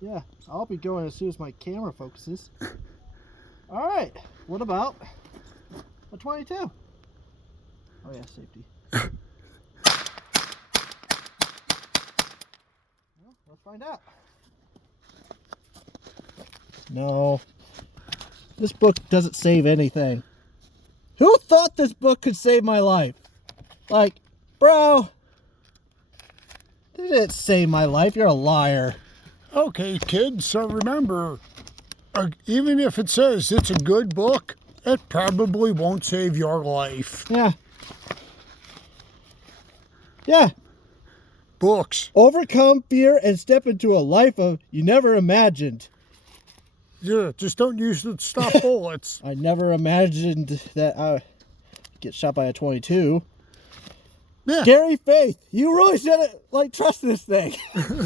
Yeah, I'll be going as soon as my camera focuses. All right, what about a 22? Oh yeah, safety. Well, let's find out. No, this book doesn't save anything. Who thought this book could save my life? Like, bro, it didn't save my life. You're a liar. Okay, kid, so remember, even if it says it's a good book, it probably won't save your life. Yeah. Yeah. Books. Overcome fear and step into a life of you never imagined. Yeah, just don't use the stop bullets. I never imagined that I would get shot by a 22. Yeah. Scary Faith. You really should like trust this thing.